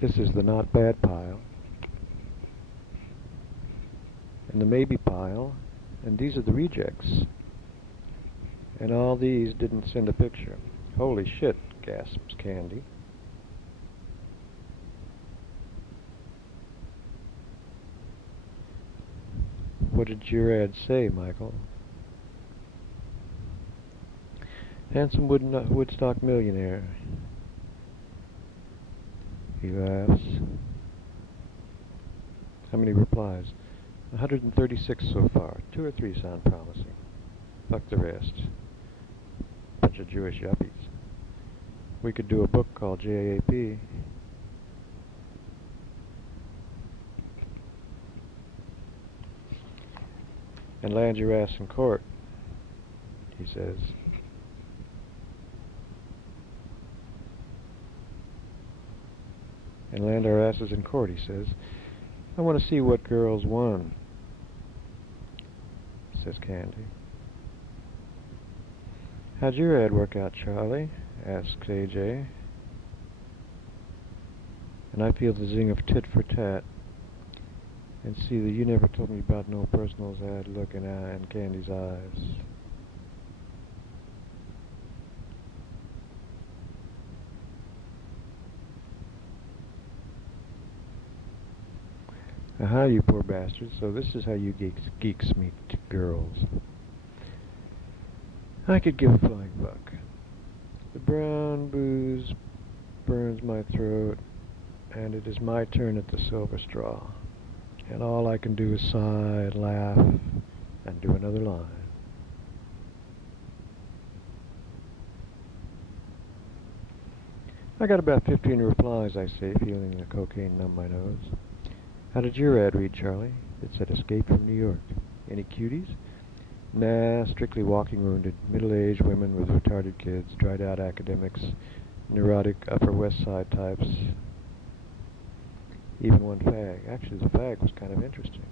This is the not bad pile, and the maybe pile, and these are the rejects. And all these didn't send a picture. Holy shit, gasps Candy. What did your ad say, Michael? Handsome Woodstock millionaire. He laughs. How many replies? 136 so far. 2 or 3 sound promising. Fuck the rest. Bunch of Jewish yuppies. We could do a book called JAP. And land your ass in court, he says. And land our asses in court, he says. I want to see what girls won, says Candy. How'd your ad work out, Charlie? Asks AJ. And I feel the zing of tit for tat. And see that you never told me about no personals ad looking in Candy's eyes. Aha, you poor bastards. So this is how you geeks meet girls. I could give a flying fuck. The brown booze burns my throat, and it is my turn at the silver straw. And all I can do is sigh and laugh and do another line. I got about 15 replies, I say, feeling the cocaine numb my nose. How did your ad read, Charlie? It said escape from New York. Any cuties? Nah, strictly walking wounded, middle-aged women with retarded kids, dried-out academics, neurotic Upper West Side types, even one fag. Actually, the fag was kind of interesting.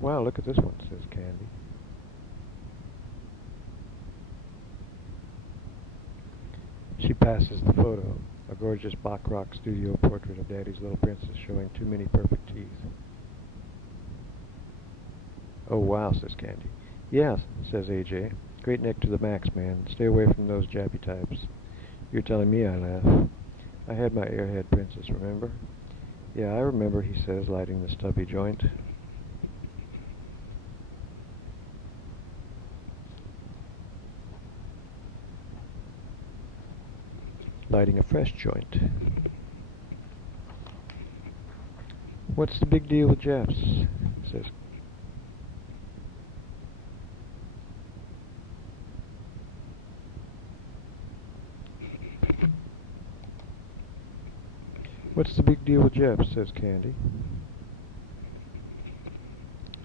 Wow, look at this one, says Candy. She passes the photo, a gorgeous Bach Rock studio portrait of Daddy's little princess showing too many perfect teeth. Oh wow, says Candy. Yeah, says AJ. Great neck to the max, man. Stay away from those jabby types. You're telling me, I laugh. I had my airhead princess, remember? Yeah, I remember, he says, lighting the stubby joint. Lighting a fresh joint. What's the big deal with Japs? Says. What's the big deal with Japs? Says Candy.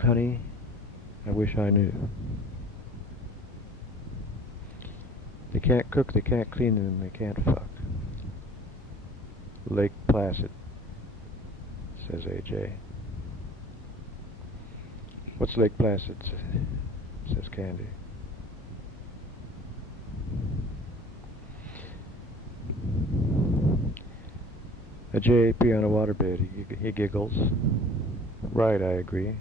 Honey, I wish I knew. They can't cook, they can't clean, and they can't fuck. Lake Placid, says AJ. What's Lake Placid? Says Candy. A JAP on a waterbed, he giggles. Right, I agree.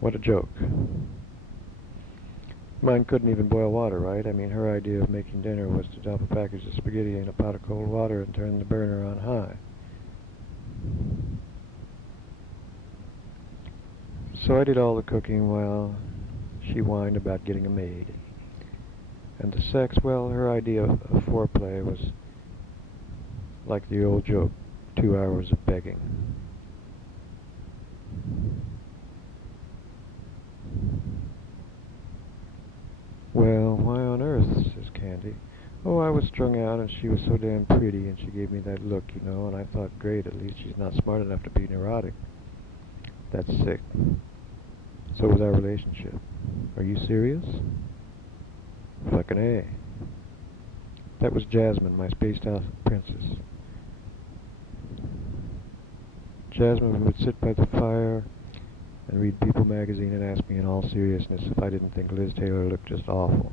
What a joke. Mine couldn't even boil water, right? I mean, her idea of making dinner was to dump a package of spaghetti in a pot of cold water and turn the burner on high. So I did all the cooking while she whined about getting a maid. And the sex, well, her idea of foreplay was like the old joke, 2 hours of begging. Well, why on earth, says Candy. Oh, I was strung out and she was so damn pretty and she gave me that look, you know, and I thought, great, at least she's not smart enough to be neurotic. That's sick. So was our relationship. Are you serious? Fucking A. That was Jasmine, my spaced out princess. Jasmine would sit by the fire and read People magazine and ask me in all seriousness if I didn't think Liz Taylor looked just awful.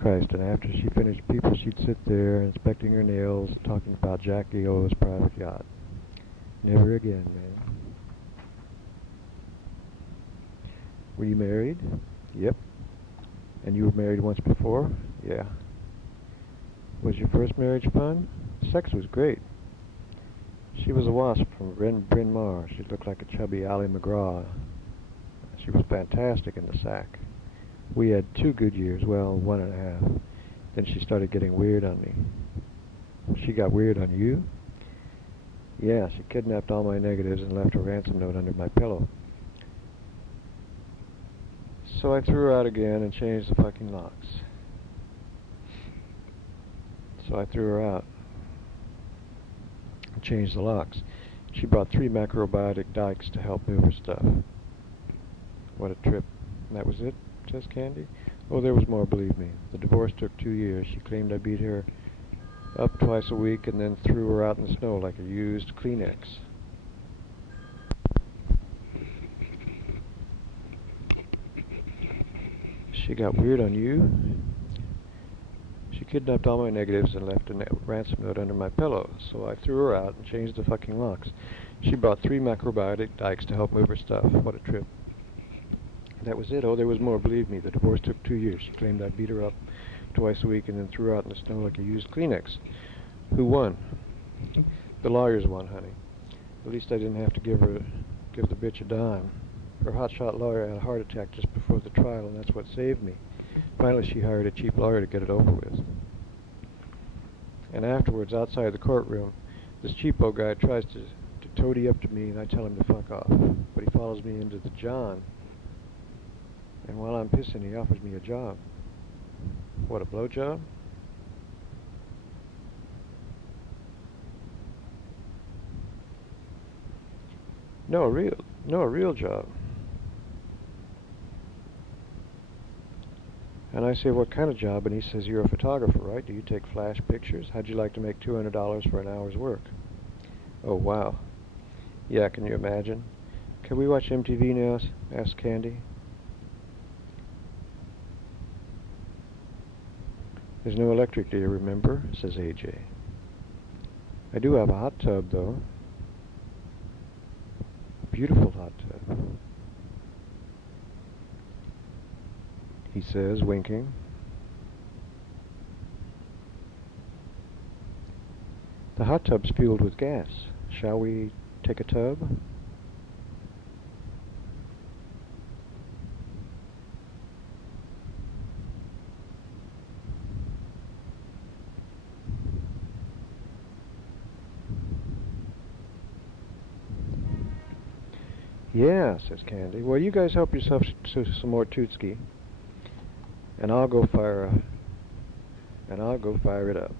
Christ, and after she finished people, she'd sit there inspecting her nails, talking about Jackie O's private yacht. Never again, man. Were you married? Yep. And you were married once before? Yeah. Was your first marriage fun? Sex was great. She was a wasp from Bryn Mawr. She looked like a chubby Ally McGraw. She was fantastic in the sack. We had 2 good years, well, 1.5. Then she started getting weird on me. She got weird on you? Yeah, she kidnapped all my negatives and left a ransom note under my pillow. So I threw her out again and changed the fucking locks. So I threw her out and changed the locks. She brought 3 macrobiotic dykes to help move her stuff. What a trip. And that was it? Just Candy? Oh, there was more, believe me. The divorce took 2 years. She claimed I beat her up twice a week and then threw her out in the snow like a used Kleenex. She got weird on you? She kidnapped all my negatives and left a ransom note under my pillow, so I threw her out and changed the fucking locks. She brought 3 macrobiotic dykes to help move her stuff. What a trip. That was it. Oh, there was more, believe me. The divorce took 2 years. She claimed I beat her up twice a week and then threw her out in the snow like a used Kleenex. Who won? The lawyers won, honey. At least I didn't have to give the bitch a dime. Her hotshot lawyer had a heart attack just before the trial, and that's what saved me. Finally, she hired a cheap lawyer to get it over with. And afterwards, outside the courtroom, this cheapo guy tries to toady up to me, and I tell him to fuck off. But he follows me into the John, and while I'm pissing, he offers me a job. What, a blowjob? No, a real job. And I say, what kind of job? And he says, you're a photographer, right? Do you take flash pictures? How'd you like to make $200 for an hour's work? Oh, wow. Yeah, can you imagine? Can we watch MTV now? Asked Candy. There's no electric, do you remember? Says AJ. I do have a hot tub, though. A beautiful hot tub. He says, winking. The hot tub's fueled with gas. Shall we take a tub? Yeah, says Candy. Well, you guys help yourself to some more Tootski, and I'll go fire it up.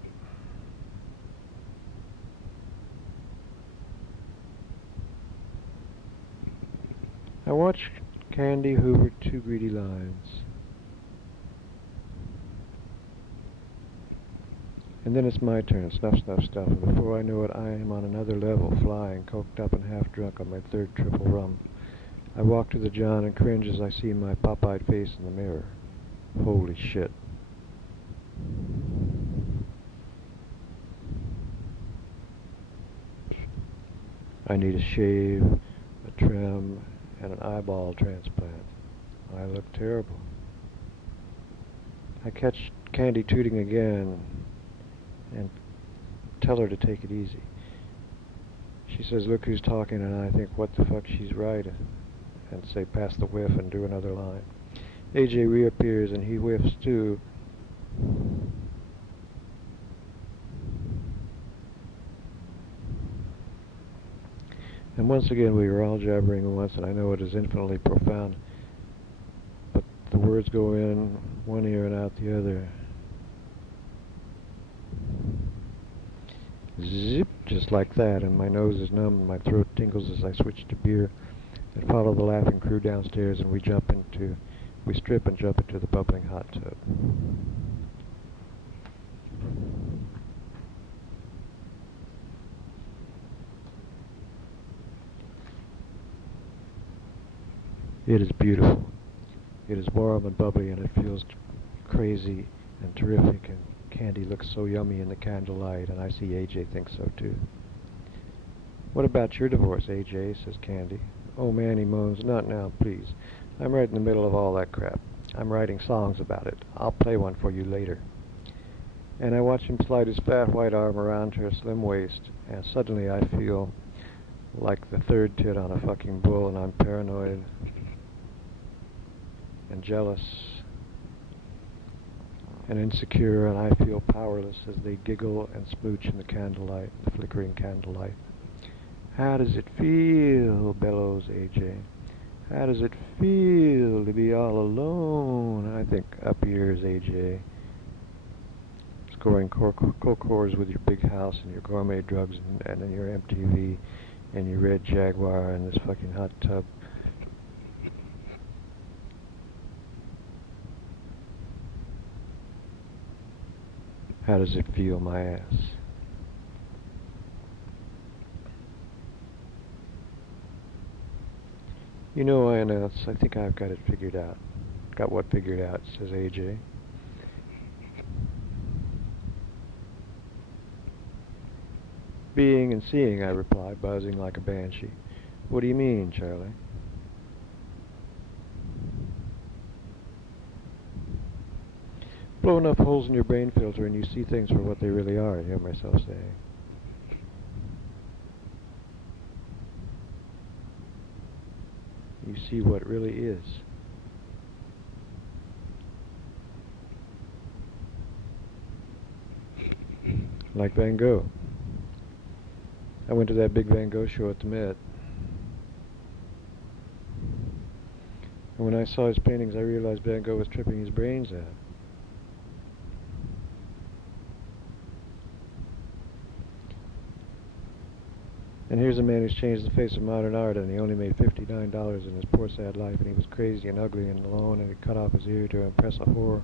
I watch Candy hoover 2 greedy lines, and then it's my turn. Snuff, snuff, stuff. And before I know it, I am on another level, flying, coked up and half drunk on my 3rd triple rum. I walk to the John and cringe as I see my pop-eyed face in the mirror. Holy shit. I need a shave, a trim, and an eyeball transplant. I look terrible. I catch Candy tooting again and tell her to take it easy. She says, look who's talking, and I think, what the fuck, she's right, and say, pass the whiff and do another line. AJ reappears and he whiffs too. And once again we are all jabbering at once, and I know it is infinitely profound, but the words go in one ear and out the other. Zip, just like that, and my nose is numb and my throat tingles as I switch to beer and follow the laughing crew downstairs, and we strip and jump into the bubbling hot tub. It is beautiful. It is warm and bubbly, and it feels crazy and terrific, and candy looks so yummy in the candlelight, and I see AJ thinks so too. What about your divorce, AJ, says Candy. Oh man, he moans, not now, please. I'm right in the middle of all that crap. I'm writing songs about it. I'll play one for you later. And I watch him slide his fat white arm around her slim waist, and suddenly I feel like the third tit on a fucking bull, and I'm paranoid and jealous and insecure, and I feel powerless as they giggle and smooch in the candlelight, the flickering candlelight. How does it feel, bellows AJ. How does it feel to be all alone? I think up yours, AJ. Scoring coke with your big house and your gourmet drugs and then your MTV and your red Jaguar and this fucking hot tub. How does it feel, my ass? You know, I announce, I think I've got it figured out. Got what figured out, says AJ. Being and seeing, I reply, buzzing like a banshee. What do you mean, Charlie? Blow enough holes in your brain filter and you see things for what they really are, I hear myself saying. You see what really is. Like Van Gogh. I went to that big Van Gogh show at the Met. And when I saw his paintings, I realized Van Gogh was tripping his brains out. And here's a man who's changed the face of modern art, and he only made $59 in his poor sad life, and he was crazy and ugly and alone, and he cut off his ear to impress a whore.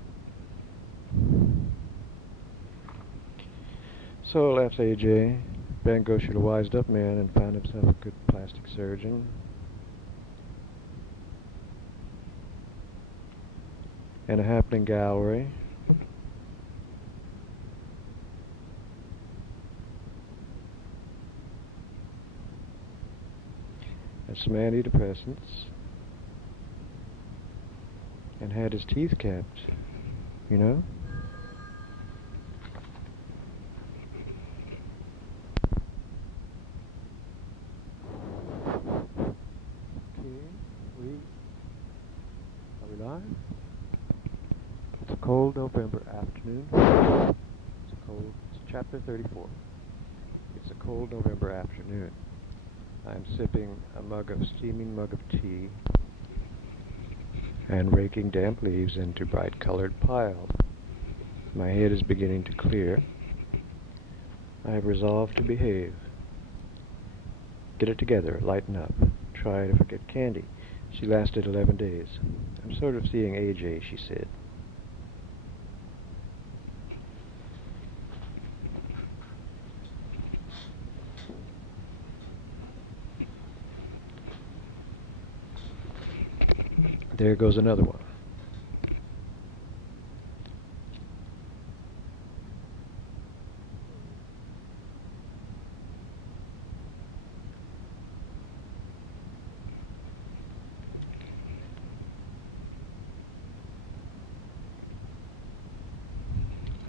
So, laughs AJ, Van Gogh should have wised up, man, and found himself a good plastic surgeon. And a happening gallery. And some antidepressants. And had his teeth kept, you know? Are we live? It's a cold November afternoon. It's chapter 34. It's a cold November afternoon. I'm sipping a steaming mug of tea and raking damp leaves into bright colored piles. My head is beginning to clear. I have resolved to behave. Get it together, lighten up. Try to forget Candy. She lasted 11 days. I'm sort of seeing AJ, she said. There goes another one.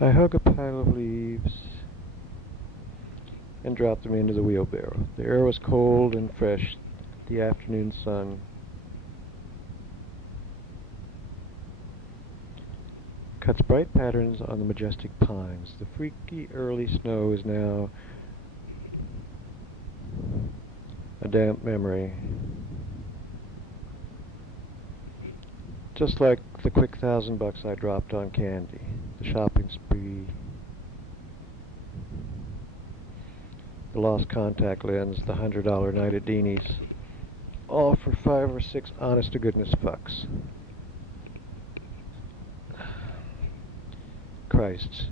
I hug a pile of leaves and drop them into the wheelbarrow. The air was cold and fresh. The afternoon sun cuts bright patterns on the majestic pines. The freaky early snow is now a damp memory. Just like the quick $1,000 I dropped on Candy, the shopping spree, the lost contact lens, the $100 night at Deanie's, all for 5 or 6 honest-to-goodness fucks. Christ.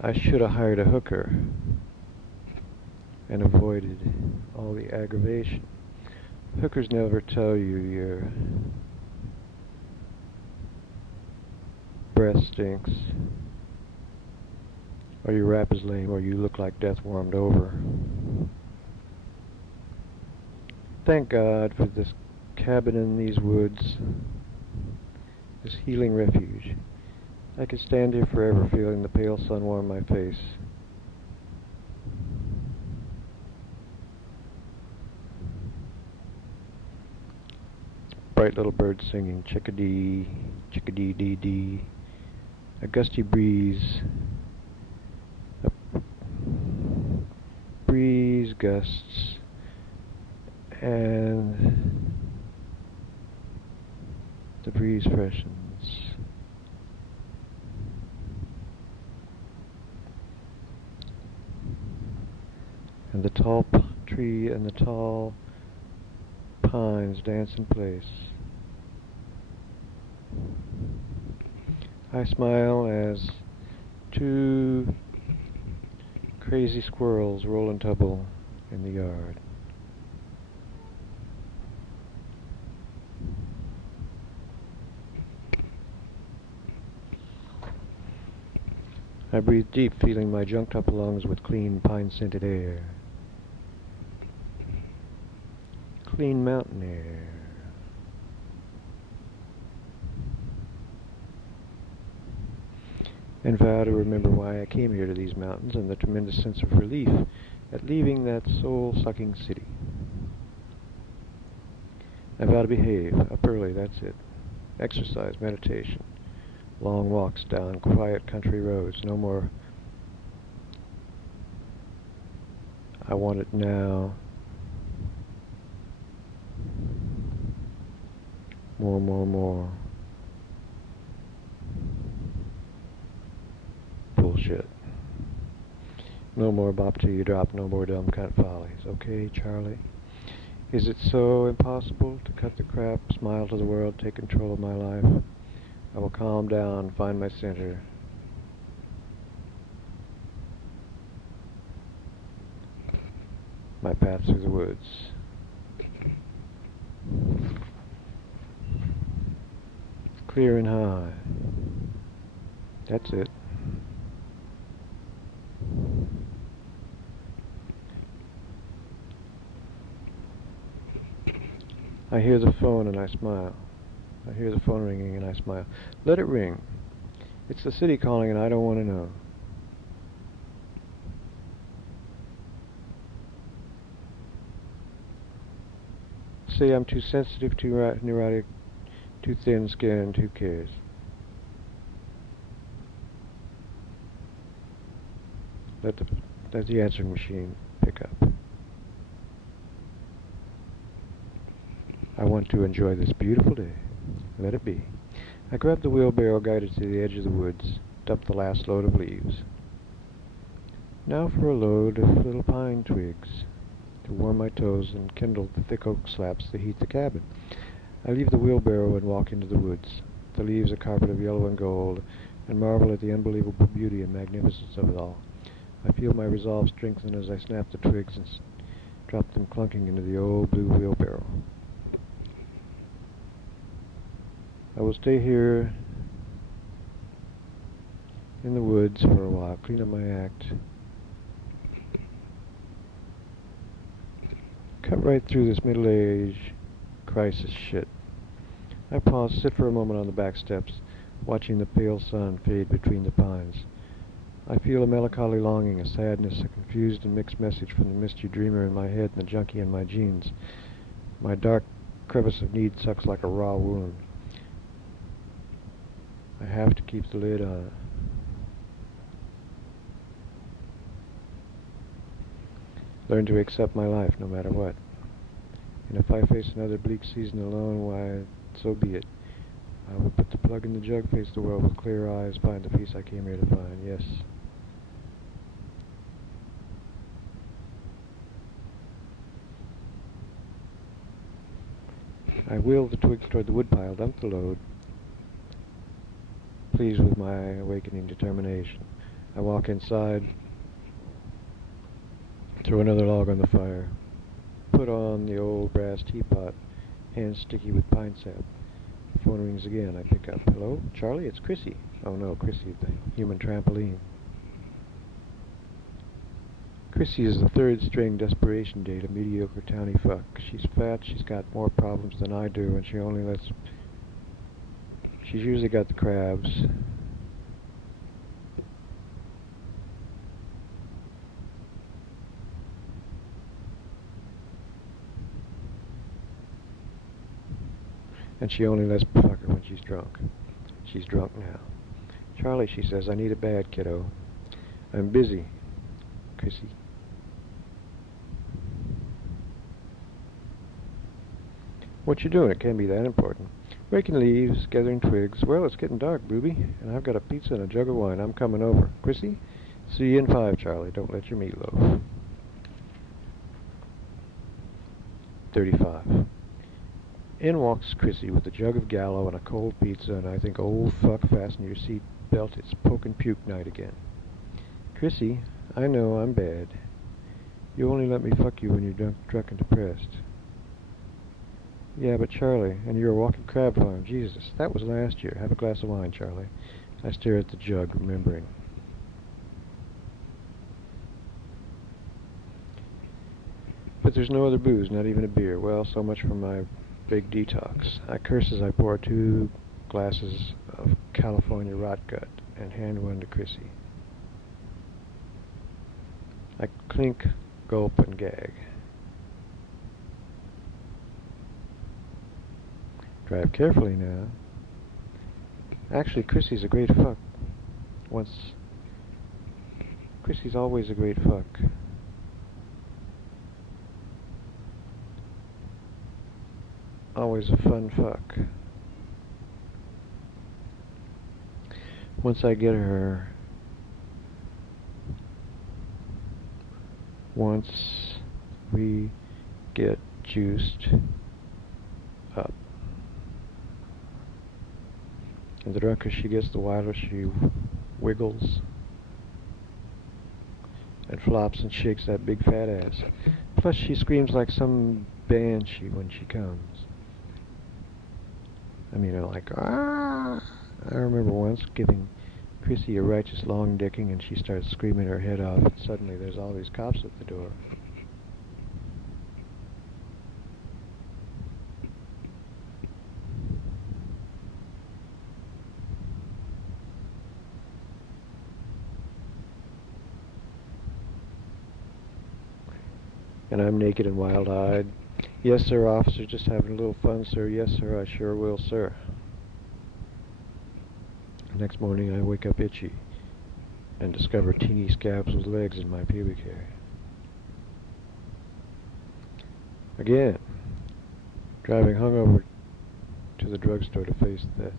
I should have hired a hooker and avoided all the aggravation. Hookers never tell you you're breath stinks, or your rap is lame, or you look like death warmed over. Thank God for this cabin in these woods, this healing refuge. I could stand here forever feeling the pale sun warm my face. Bright little birds singing chickadee, chickadee dee dee. A gusty breeze. A breeze gusts. And the breeze freshens. And the tall tree and the tall pines dance in place. I smile as two crazy squirrels roll and tumble in the yard. I breathe deep, feeling my junked-up lungs with clean, pine-scented air. Clean mountain air. And vow to remember why I came here to these mountains and the tremendous sense of relief at leaving that soul-sucking city. I vow to behave, up early, that's it. Exercise, meditation. Long walks down quiet country roads. No more, I want it now. More. Bullshit. No more bop till you drop, no more dumb cunt follies. Okay, Charlie? Is it so impossible to cut the crap, smile to the world, take control of my life? I will calm down, find my center. My path through the woods. Clear and high. That's it. I hear the phone and I smile. I hear the phone ringing and I smile. Let it ring. It's the city calling and I don't want to know. Say I'm too sensitive, too neurotic, too thin-skinned, who cares? Let the answering machine pick up. I want to enjoy this beautiful day. Let it be. I grab the wheelbarrow, guided to the edge of the woods, dump the last load of leaves. Now for a load of little pine twigs to warm my toes and kindle the thick oak slabs to heat the cabin. I leave the wheelbarrow and walk into the woods, the leaves a carpet of yellow and gold, and marvel at the unbelievable beauty and magnificence of it all. I feel my resolve strengthen as I snap the twigs and drop them clunking into the old blue wheelbarrow. I will stay here in the woods for a while, clean up my act, cut right through this middle-age crisis shit. I pause, sit for a moment on the back steps, watching the pale sun fade between the pines. I feel a melancholy longing, a sadness, a confused and mixed message from the misty dreamer in my head and the junkie in my jeans. My dark crevice of need sucks like a raw wound. I have to keep the lid on it. Learn to accept my life no matter what. And if I face another bleak season alone, why, so be it. I will put the plug in the jug, face the world with clear eyes, find the peace I came here to find, yes. I wheel the twigs toward the woodpile, dump the load, pleased with my awakening determination. I walk inside, throw another log on the fire, put on the old brass teapot, hands sticky with pine sap, phone rings again. I pick up. Hello? Charlie, it's Chrissy. Oh no, Chrissy, the human trampoline. Chrissy is the third string desperation date, a mediocre towny fuck. She's fat, she's got more problems than I do, and she only lets... She's usually got the crabs. And she only lets me fuck her when she's drunk. She's drunk now. Charlie, she says, I need a bad, kiddo. I'm busy, Chrissy. What you doing? It can't be that important. Raking leaves, gathering twigs. Well, it's getting dark, booby, and I've got a pizza and a jug of wine. I'm coming over. Chrissy? See you in 5, Charlie. Don't let your meat loaf. 35. In walks Chrissy with a jug of Gallo and a cold pizza, and I think, old fuck, fasten your seat belt. It's poke and puke night again. Chrissy, I know I'm bad. You only let me fuck you when you're drunk and depressed. Yeah, but Charlie, and you're a walking crab farm. Jesus, that was last year. Have a glass of wine, Charlie. I stare at the jug, remembering. But there's no other booze, not even a beer. Well, so much for my big detox. I curse as I pour 2 glasses of California rot gut and hand one to Chrissy. I clink, gulp, and gag. Drive carefully now. Actually, Chrissy's a great fuck. Chrissy's always a great fuck. Always a fun fuck. Once I get her, once we get juiced up. And the drunker she gets, the wilder she wiggles and flops and shakes that big fat ass. Plus she screams like some banshee when she comes. I mean, like, ah! I remember once giving Chrissy a righteous long dicking, and she starts screaming her head off, and suddenly there's all these cops at the door. And I'm naked and wild-eyed. Yes, sir, officer, just having a little fun, sir. Yes, sir, I sure will, sir. The next morning I wake up itchy and discover teeny scabs with legs in my pubic hair. Again, driving hungover to the drugstore to face the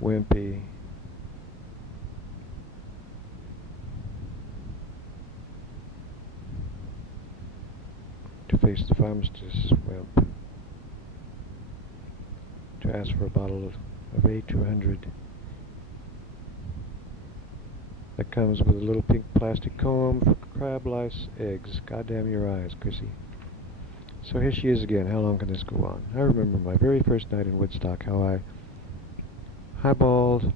wimpy the pharmacist's wimp, to ask for a bottle of A200 that comes with a little pink plastic comb for crab lice eggs. Goddamn your eyes, Chrissy. So here she is again. How long can this go on? I remember my very first night in Woodstock, how I highballed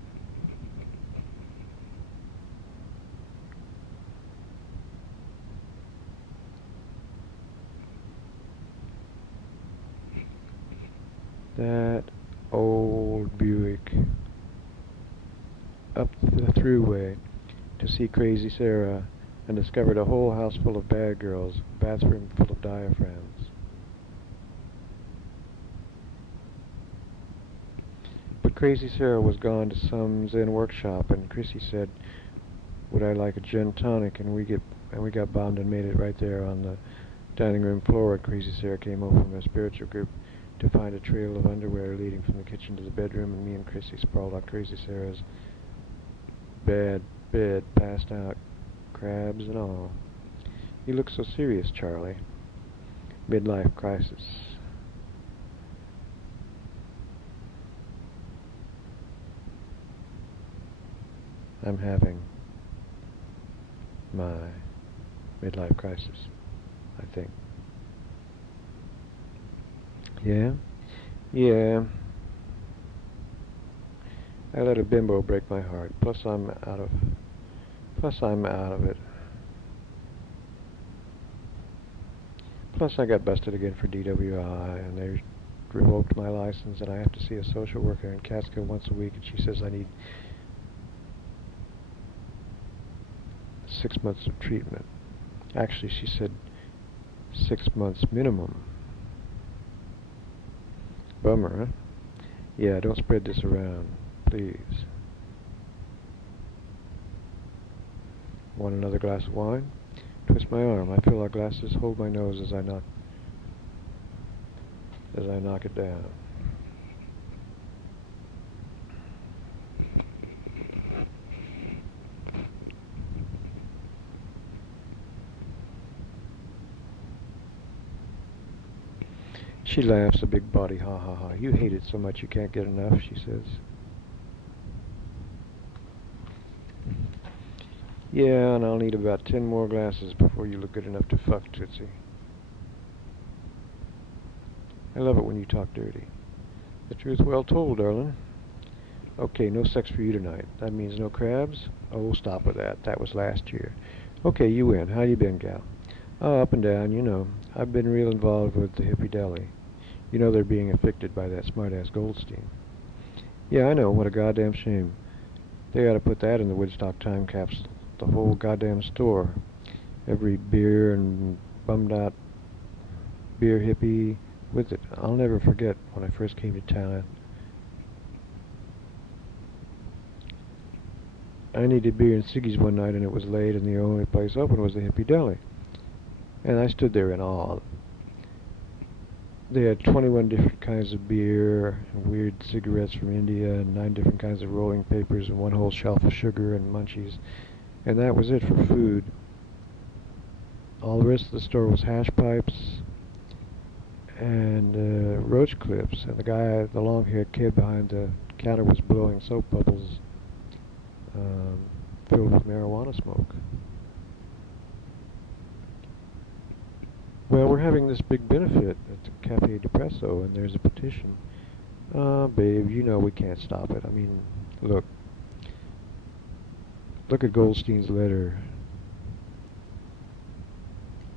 that old Buick up the thruway to see Crazy Sarah, and discovered a whole house full of bad girls, bathroom full of diaphragms. But Crazy Sarah was gone to some Zen workshop, and Chrissy said, would I like a gin tonic, and we got bombed and made it right there on the dining room floor. And Crazy Sarah came over from a spiritual group to find a trail of underwear leading from the kitchen to the bedroom, and me and Chrissy sprawled on Crazy Sarah's bed, passed out, crabs and all. You look so serious, Charlie. Midlife crisis. I'm having my midlife crisis, I think. Yeah? Yeah. I let a bimbo break my heart. Plus I'm out of it. Plus I got busted again for DWI, and they revoked my license, and I have to see a social worker in Catskill once a week, and she says I need 6 months of treatment. Actually, she said 6 months minimum. Bummer, huh? Yeah, don't spread this around, please. Want another glass of wine? Twist my arm. I feel our glasses hold my nose as I knock it down. She laughs, a big body, ha ha ha. You hate it so much you can't get enough, she says. Yeah, and I'll need about 10 more glasses before you look good enough to fuck, Tootsie. I love it when you talk dirty. The truth well told, darling. Okay, no sex for you tonight. That means no crabs? Oh, stop with that. That was last year. Okay, you win. How you been, gal? Oh, up and down, you know. I've been real involved with the hippie deli. You know they're being affected by that smart-ass Goldstein. Yeah, I know. What a goddamn shame. They ought to put that in the Woodstock time capsule. The whole goddamn store. Every beer and bummed out beer hippie with it. I'll never forget when I first came to town. I needed beer and ciggies one night, and it was late, and the only place open was the hippie deli. And I stood there in awe. They had 21 different kinds of beer, and weird cigarettes from India, and 9 different kinds of rolling papers, and one whole shelf of sugar and munchies. And that was it for food. All the rest of the store was hash pipes and roach clips, and the long-haired kid behind the counter was blowing soap bubbles filled with marijuana smoke. Well, we're having this big benefit at the Cafe Depresso, and there's a petition. Babe, you know we can't stop it. I mean, look at Goldstein's letter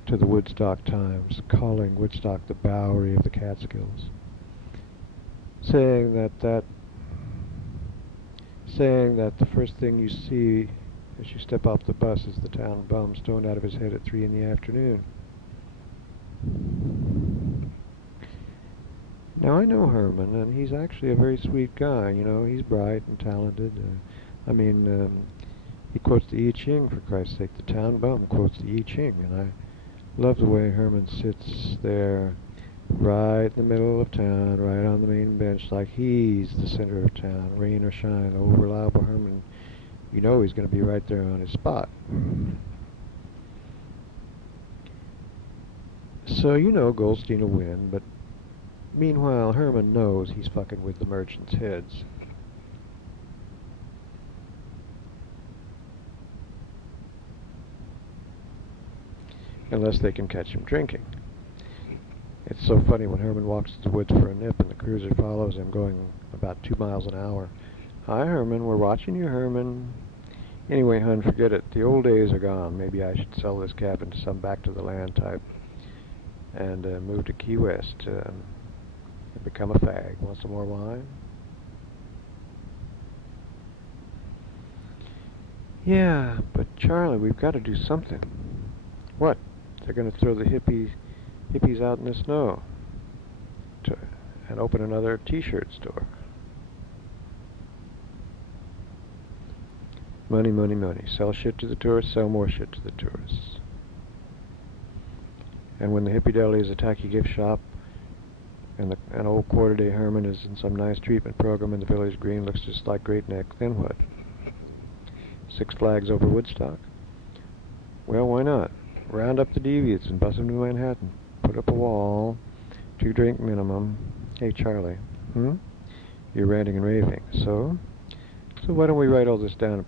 to the Woodstock Times, calling Woodstock the Bowery of the Catskills, saying that the first thing you see as you step off the bus is the town bum stoned out of his head at 3 in the afternoon. Now, I know Herman, and he's actually a very sweet guy. You know, he's bright and talented. He quotes the I Ching, for Christ's sake. The town bum quotes the I Ching, and I love the way Herman sits there right in the middle of town, right on the main bench, like he's the center of town, rain or shine. Old reliable Herman, you know he's going to be right there on his spot. So you know Goldstein will win, but meanwhile Herman knows he's fucking with the merchants' heads. Unless they can catch him drinking. It's so funny when Herman walks to the woods for a nip and the cruiser follows him going about 2 miles an hour. Hi, Herman. We're watching you, Herman. Anyway, hun, forget it. The old days are gone. Maybe I should sell this cabin to some back-to-the-land type and move to Key West and become a fag. Want some more wine? Yeah, but Charlie, we've got to do something. What? They're going to throw the hippies out in the snow and open another t-shirt store. Money, money, money. Sell shit to the tourists, sell more shit to the tourists. And when the hippie deli is a tacky gift shop and an old quarter-day Herman is in some nice treatment program and the village green looks just like Great Neck, then what? 6 Flags over Woodstock? Well, why not? Round up the deviants and bust them to Manhattan. Put up a wall. 2 drink minimum. Hey, Charlie. You're ranting and raving. So why don't we write all this down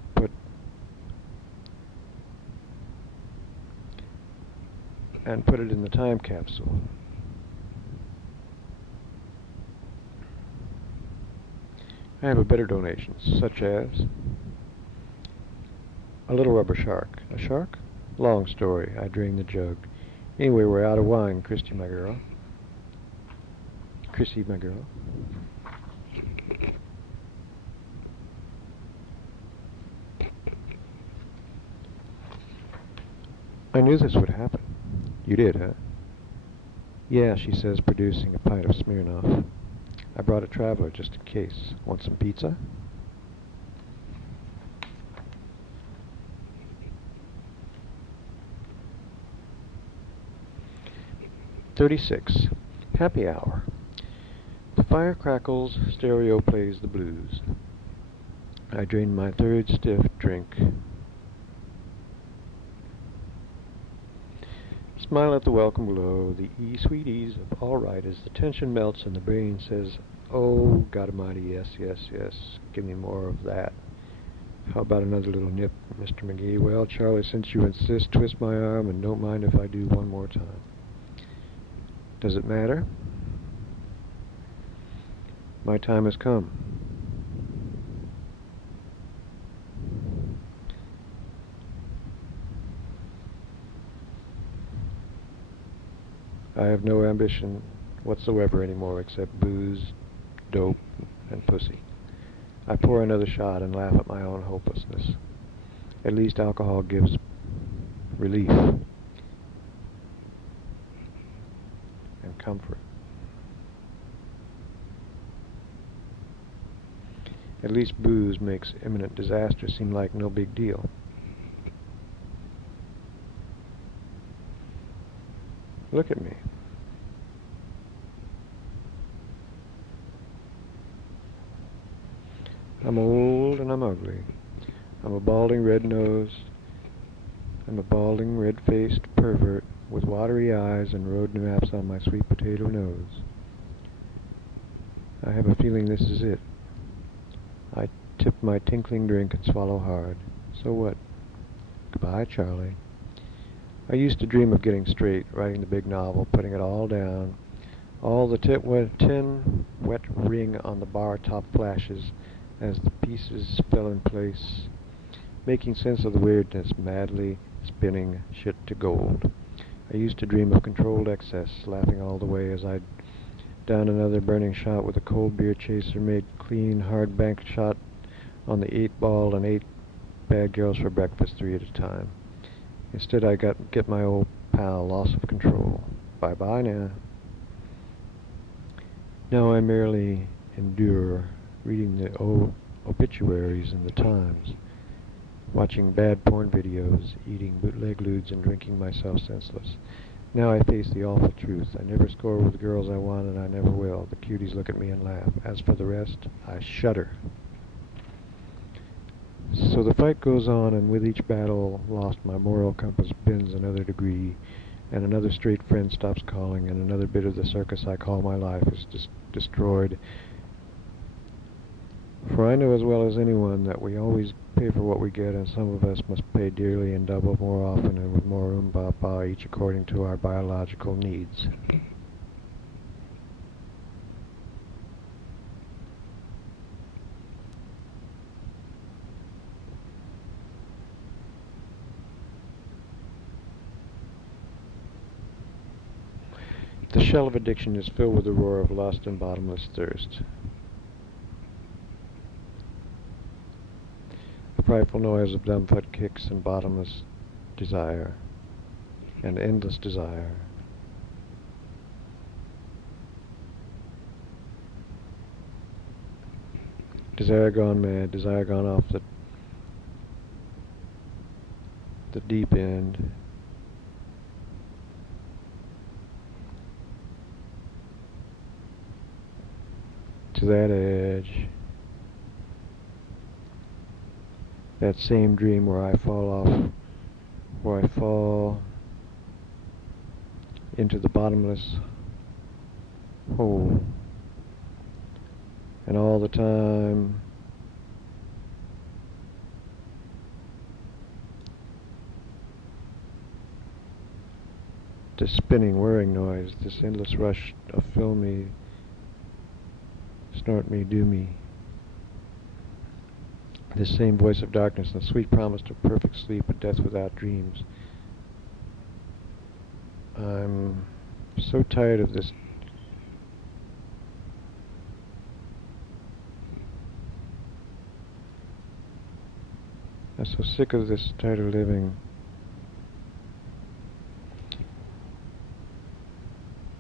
and put it in the time capsule? I have a better donations, such as a little rubber shark. A shark? Long story. I drained the jug. Anyway, we're out of wine, Christy, my girl. Chrissy, my girl. I knew this would happen. You did, huh? Yeah, she says, producing a pint of Smirnoff. I brought a traveler just in case. Want some pizza? "36. Happy hour. The fire crackles, stereo plays the blues. I drain my third stiff drink. Smile at the welcome glow, the sweet ease of all right as the tension melts and the brain says, oh, God Almighty, yes, yes, yes, give me more of that. How about another little nip, Mr. McGee? Well, Charlie, since you insist, twist my arm and don't mind if I do one more time. Does it matter? My time has come. I have no ambition whatsoever anymore except booze, dope, and pussy. I pour another shot and laugh at my own hopelessness. At least alcohol gives relief and comfort. At least booze makes imminent disaster seem like no big deal. Look at me. I'm old and I'm ugly. I'm a balding red-nosed. I'm a balding red-faced pervert with watery eyes and road maps on my sweet potato nose. I have a feeling this is it. I tip my tinkling drink and swallow hard. So what? Goodbye, Charlie. I used to dream of getting straight, writing the big novel, putting it all down. All the tin wet ring on the bar top flashes as the pieces fell in place, making sense of the weirdness, madly spinning shit to gold. I used to dream of controlled excess, laughing all the way as I downed another burning shot with a cold beer chaser, made clean, hard bank shot on the 8-ball and 8 bad girls for breakfast, 3 at a time. Instead, I get my old pal, loss of control. Bye-bye now. Now I merely endure reading the obituaries in the Times, watching bad porn videos, eating bootleg lewds, and drinking myself senseless. Now I face the awful truth. I never score with the girls I want, and I never will. The cuties look at me and laugh. As for the rest, I shudder. So the fight goes on, and with each battle lost, my moral compass bends another degree, and another straight friend stops calling, and another bit of the circus I call my life is destroyed. For I know as well as anyone that we always pay for what we get, and some of us must pay dearly and double more often and with more ba, each according to our biological needs. The shell of addiction is filled with the roar of lust and bottomless thirst. The frightful noise of dumb foot kicks and bottomless desire, and endless desire. Desire gone mad, desire gone off the deep end. To that edge, that same dream where I fall into the bottomless hole, and all the time this spinning, whirring noise, this endless rush of fill me, snort me, do me, This same voice of darkness and the sweet promise of perfect sleep but death without dreams. I'm so tired of this. I'm so sick of this tired of living.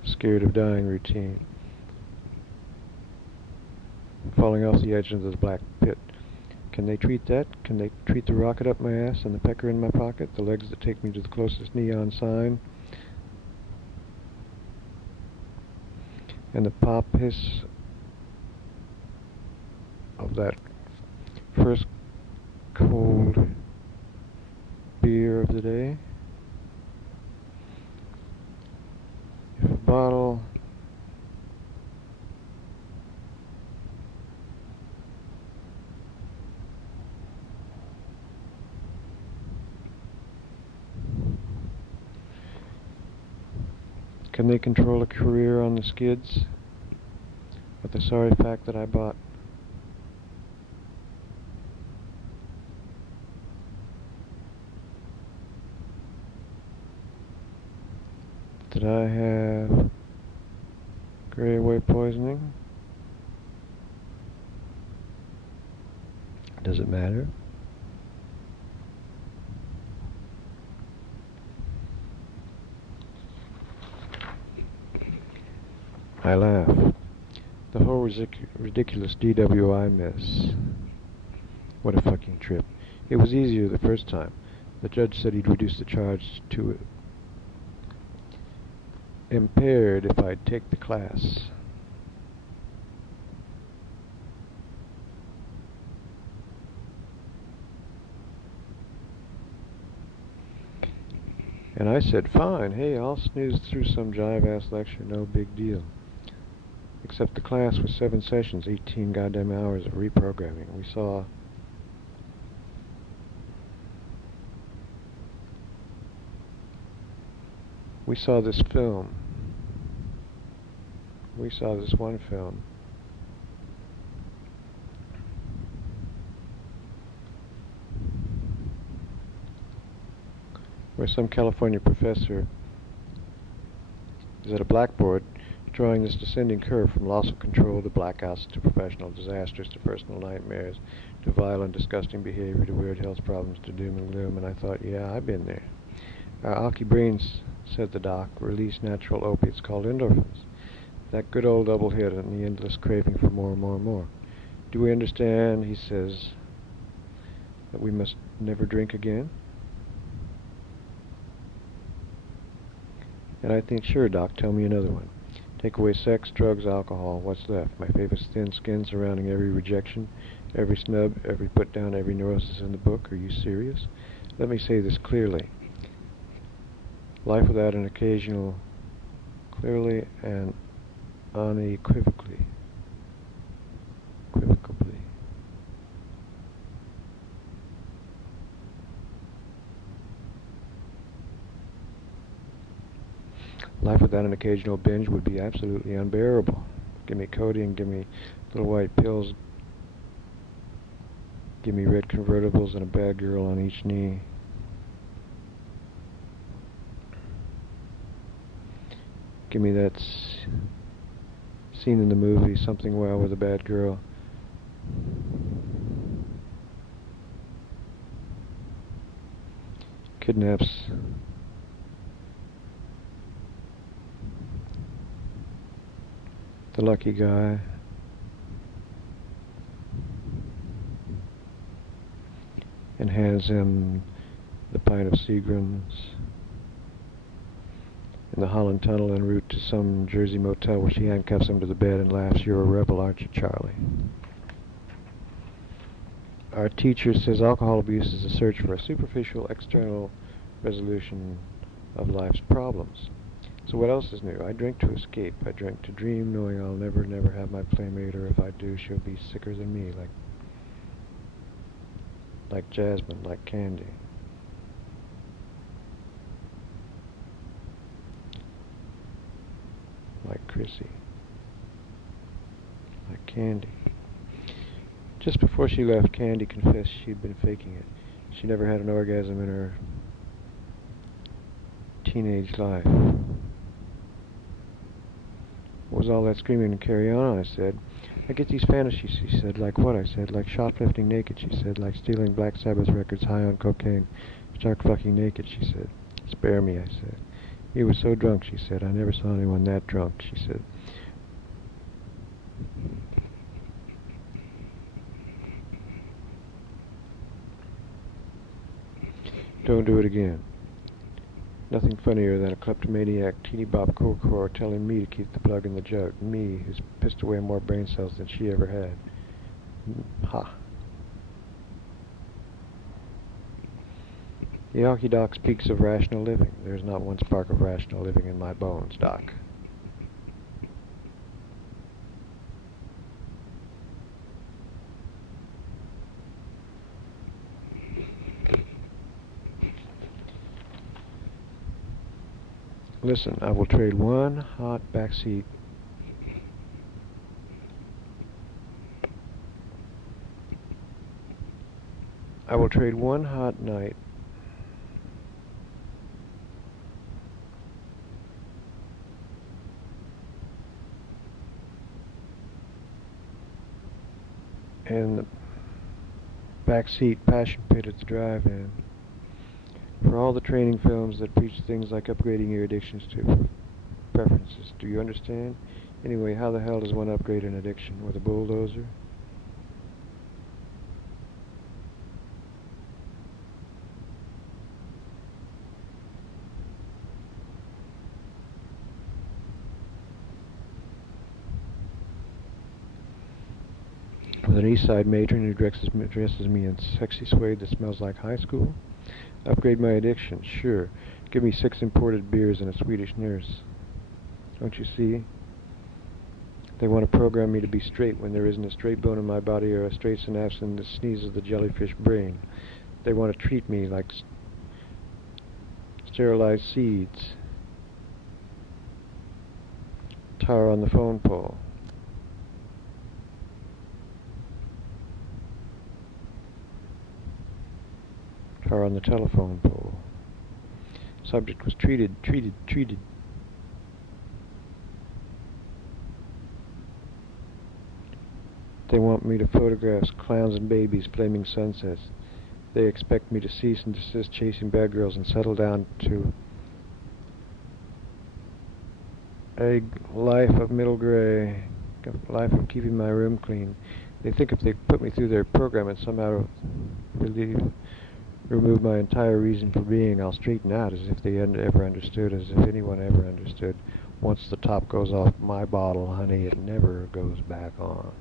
Scared of dying routine. Falling off the edge of the black pit. Can they treat that? Can they treat the rocket up my ass and the pecker in my pocket? The legs that take me to the closest neon sign? And the pop hiss of that first cold beer of the day? If a bottle can they control a career on the skids? With the sorry fact that I bought did I have gray white poisoning? Does it matter? I laugh. The whole ridiculous DWI mess. What a fucking trip. It was easier the first time. The judge said he'd reduce the charge to impaired if I'd take the class. And I said, fine, hey, I'll snooze through some jive-ass lecture, no big deal. Except the class was 7 sessions, 18 goddamn hours of reprogramming. We saw this film. We saw this one film. Where some California professor is at a blackboard drawing this descending curve from loss of control to blackouts to professional disasters to personal nightmares to violent, disgusting behavior to weird health problems to doom and gloom. And I thought, yeah, I've been there. Our alky brains, said the doc, release natural opiates called endorphins. That good old double hit and the endless craving for more and more and more. Do we understand, he says, that we must never drink again? And I think, sure, doc, tell me another one. Take away sex, drugs, alcohol, what's left? My favorite thin skin surrounding every rejection, every snub, every put down, every neurosis in the book. Are you serious? Let me say this clearly. Life without an occasional, clearly and unequivocally, life without an occasional binge would be absolutely unbearable. Give me codeine, give me little white pills, give me red convertibles and a bad girl on each knee. Give me that scene in the movie, Something Wild with a Bad Girl. Kidnaps the lucky guy. And hands him the pint of Seagram's in the Holland Tunnel en route to some Jersey motel where she handcuffs him to the bed and laughs, "You're a rebel, aren't you, Charlie?" Our teacher says alcohol abuse is a search for a superficial external resolution of life's problems. So what else is new? I drink to escape. I drink to dream, knowing I'll never have my playmate, or if I do, she'll be sicker than me, like Jasmine, like Candy. Like Chrissy. Like Candy. Just before she left, Candy confessed she'd been faking it. She never had an orgasm in her teenage life. What was all that screaming and carry on? I said. I get these fantasies, she said. Like what? I said. Like shoplifting naked, she said. Like stealing Black Sabbath records high on cocaine. Stark fucking naked, she said. Spare me, I said. He was so drunk, she said. I never saw anyone that drunk, she said. Don't do it again. Nothing funnier than a kleptomaniac teeny-bop co-core telling me to keep the plug in the jug. Me, who's pissed away more brain cells than she ever had. Ha. The Yawkey Doc speaks of rational living. There's not one spark of rational living in my bones, Doc. Listen, I will trade one hot backseat I will trade one hot night in the backseat passion pit at the drive-in for all the training films that preach things like upgrading your addictions to preferences. Do you understand? Anyway, how the hell does one upgrade an addiction? With a bulldozer? With an East Side matron who dresses me in sexy suede that smells like high school? Upgrade my addiction, sure. Give me 6 imported beers and a Swedish nurse. Don't you see? They want to program me to be straight when there isn't a straight bone in my body or a straight synapse in the sneeze of the jellyfish brain. They want to treat me like sterilized seeds. Tar on the phone pole. Tar on the telephone pole. Subject was treated. They want me to photograph clowns and babies flaming sunsets. They expect me to cease and desist chasing bad girls and settle down to a life of middle gray, a life of keeping my room clean. They think if they put me through their program and somehow remove my entire reason for being, I'll straighten out as if they ever understood, as if anyone ever understood. Once the top goes off my bottle, honey, it never goes back on.